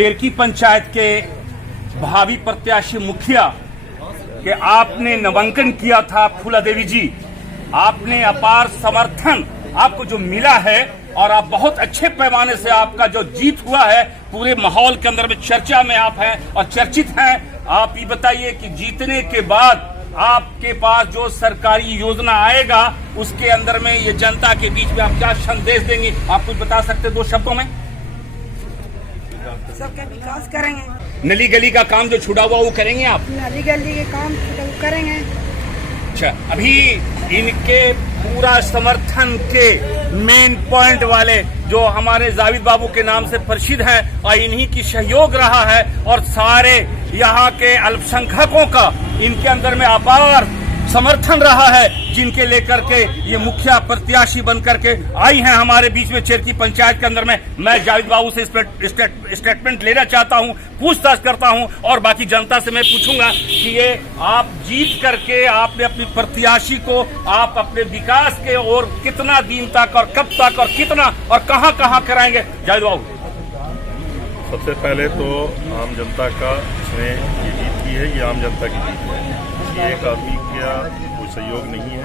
चेरकी पंचायत के भावी प्रत्याशी मुखिया कि आपने नामांकन किया था फूला देवी जी, आपने अपार समर्थन आपको जो मिला है और आप बहुत अच्छे पैमाने से आपका जो जीत हुआ है, पूरे माहौल के अंदर में चर्चा में आप हैं और चर्चित हैं। आप ये बताइए कि जीतने के बाद आपके पास जो सरकारी योजना आएगा उसके अंदर में ये जनता के बीच में आप क्या संदेश देंगे, आप कुछ बता सकते हैं 2 शब्दों में? सबका विकास करेंगे। नली गली का काम जो छुड़ा हुआ वो करेंगे आप? नली गली के काम करेंगे। अच्छा, अभी इनके पूरा समर्थन के मेन पॉइंट वाले जो हमारे जावेद बाबू के नाम से प्रसिद्ध है और इन्हीं की सहयोग रहा है और सारे यहाँ के अल्पसंख्यकों का इनके अंदर में अपार समर्थन रहा है, जिनके लेकर के ये मुखिया प्रत्याशी बनकर के आई हैं हमारे बीच में चेरकी पंचायत के अंदर में। मैं जावेद बाबू से स्टेटमेंट लेना चाहता हूं, पूछताछ करता हूं और बाकी जनता से मैं पूछूंगा कि ये आप जीत करके आपने अपनी प्रत्याशी को आप अपने विकास के और कितना दिन तक और कब तक और कितना और कहां कराएंगे? जावेद बाबू, सबसे पहले तो आम जनता का इसमें ये जीत की है, ये आम जनता की जीत है। ये एक आदमी का कोई सहयोग नहीं है,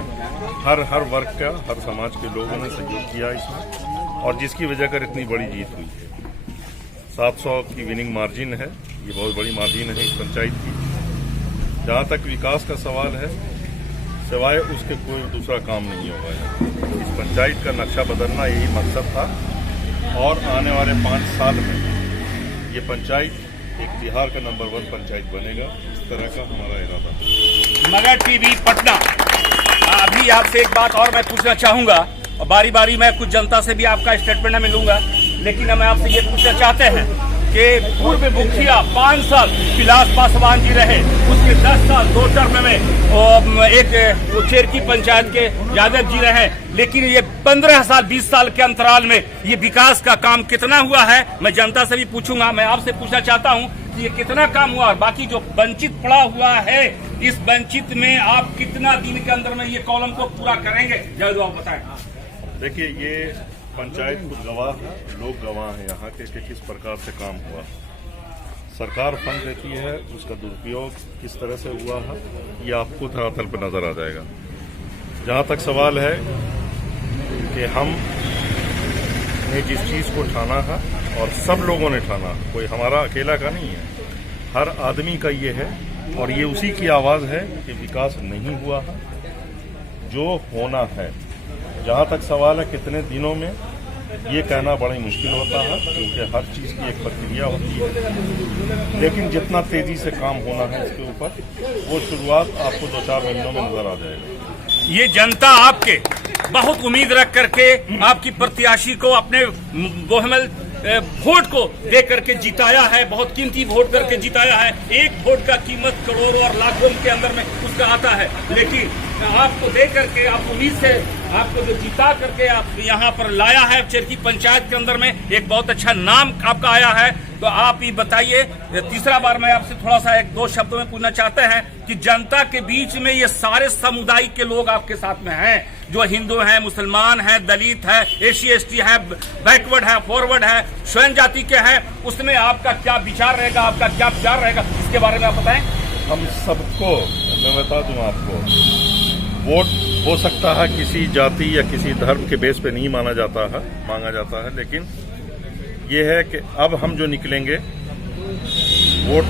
हर वर्ग का, हर समाज के लोगों ने सहयोग किया इसमें और जिसकी वजह कर इतनी बड़ी जीत हुई है। 700 की विनिंग मार्जिन है, ये बहुत बड़ी मार्जिन है इस पंचायत की। जहाँ तक विकास का सवाल है, सिवाय उसके कोई दूसरा काम नहीं होगा। इस पंचायत का नक्शा बदलना यही मकसद था और आने वाले 5 साल में ये पंचायत एक बिहार का नंबर 1 पंचायत बनेगा, इस तरह का हमारा इरादा है। मगर टीवी पटना, अभी आपसे एक बात और मैं पूछना चाहूंगा और बारी बारी मैं कुछ जनता से भी आपका स्टेटमेंट में लूंगा, लेकिन हम आपसे ये पूछना चाहते हैं कि पूर्व मुखिया 5 साल विलास पासवान जी रहे, उसके 10 साल 2 टर्म में एक चेरकी पंचायत के यादव जी रहे, लेकिन ये 15 साल 20 साल के अंतराल में ये विकास का काम कितना हुआ है मैं जनता से भी पूछूंगा। मैं आपसे पूछना चाहता हूं कि ये कितना काम हुआ और बाकी जो वंचित पड़ा हुआ है, इस वंचित में आप कितना दिन के अंदर में ये कॉलम को पूरा करेंगे? जल्द आप बताएं। देखिए, ये पंचायत खुद गवाह है, लोग गवाह हैं यहाँ के कि किस प्रकार से काम हुआ। सरकार फंड देती है, उसका दुरुपयोग किस तरह से हुआ है ये आपको धरातल पर नजर आ जाएगा। जहाँ तक सवाल है कि हमने जिस चीज़ को ठाना है और सब लोगों ने ठाना, कोई हमारा अकेला का नहीं है, हर आदमी का ये है और ये उसी की आवाज़ है कि विकास नहीं हुआ है, जो होना है। जहाँ तक सवाल है कितने दिनों में, ये कहना बड़ा मुश्किल होता है क्योंकि हर चीज़ की एक प्रक्रिया होती है, लेकिन जितना तेज़ी से काम होना है इसके ऊपर, वो शुरुआत आपको 2-4 महीनों में नजर आ जाएगा। ये जनता आपके बहुत उम्मीद रख करके आपकी प्रत्याशी को अपने बहुमत वोट को दे करके जिताया है, बहुत कीमती वोट करके जिताया है। एक वोट का कीमत करोड़ों और लाखों के अंदर में उसका आता है, लेकिन आपको दे करके आप उम्मीद से आपको जो जिता करके आप यहाँ पर लाया है चेरकी पंचायत के अंदर में, एक बहुत अच्छा नाम आपका आया है। तो आप ये बताइए, तीसरा बार मैं आपसे थोड़ा सा 1-2 शब्दों में पूछना चाहते हैं कि जनता के बीच में ये सारे समुदाय के लोग आपके साथ में हैं, जो हिंदू हैं, मुसलमान हैं, दलित है, SC ST है, बैकवर्ड है, फॉरवर्ड है, स्वयं जाति के हैं, उसमें आपका क्या विचार रहेगा, आपका क्या विचार रहेगा, इसके बारे में आप बताएं। हम सबको, मैं बता दूं आपको, वोट हो सकता है किसी जाति या किसी धर्म के बेस पे नहीं मांगा जाता है, लेकिन ये है कि अब हम जो निकलेंगे, वोट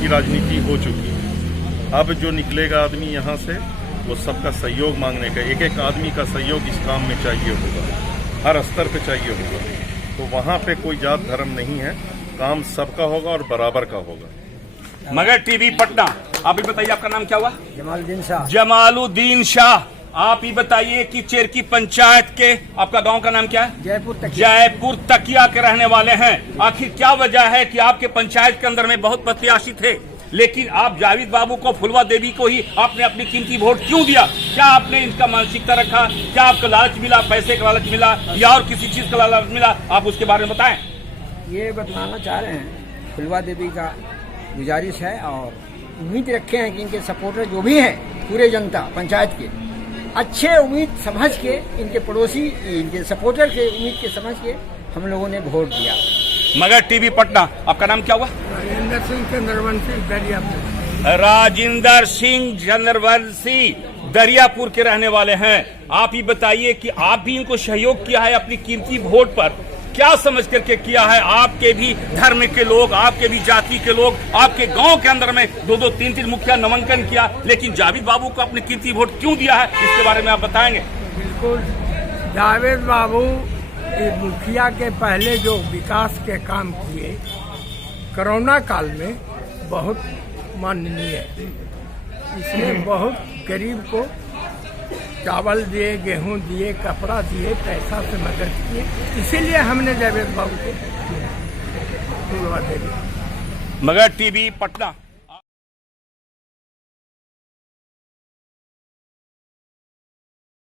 की राजनीति हो चुकी है, अब जो निकलेगा आदमी यहाँ से वो सबका सहयोग मांगने का, एक आदमी का सहयोग इस काम में चाहिए होगा, हर स्तर पे चाहिए होगा। तो वहाँ पे कोई जात धर्म नहीं है, काम सबका होगा और बराबर का होगा। मगर टीवी पटना, आप ही बताइए आपका नाम क्या हुआ? जमालुद्दीन शाह। जमालुद्दीन शाह, आप ही बताइए कि चेरकी पंचायत के, आपका गांव का नाम क्या है? जयपुर तकिया के रहने वाले हैं। आखिर क्या वजह है कि आपके पंचायत के अंदर में बहुत प्रत्याशी थे, लेकिन आप जावेद बाबू को, फुलवा देवी को ही आपने अपनी कीमती वोट क्यों दिया? क्या आपने इनका मानसिकता रखा? क्या आपको लालच मिला, पैसे का लालच मिला या और किसी चीज का लालच मिला? आप उसके बारे में बताएं। ये बतलाना चाह रहे हैं, फुलवा देवी का गुजारिश है और उम्मीद रखे हैं कि इनके सपोर्टर जो भी हैं, पूरे जनता पंचायत के अच्छे उम्मीद समझ के, इनके पड़ोसी, इनके सपोर्टर के उम्मीद के समझ के हम लोगों ने वोट दिया। मगर टीवी पटना, आपका नाम क्या हुआ? राजेंद्र सिंह चंद्रवंशी दरियापुर। राजेंद्र सिंह चंद्रवंशी दरियापुर के रहने वाले हैं। आप ही बताइए कि आप भी इनको सहयोग किया है अपनी कीमती वोट पर, क्या समझ करके किया है? आपके भी धर्म के लोग, आपके भी जाति के लोग, आपके गांव के अंदर में 2-2, 3-3 मुखिया नामांकन किया, लेकिन जावेद बाबू को अपनी कीमती वोट क्यों दिया है, इसके बारे में आप बताएंगे? बिल्कुल, जावेद बाबू मुखिया के पहले जो विकास के काम किए कोरोना काल में बहुत माननीय है। इसने बहुत गरीब को चावल दिए, गेहूं दिए, कपड़ा दिए, पैसा से मदद किए, इसीलिए हमने जावेद बाबू को धन्यवाद। मगर टीवी पटना।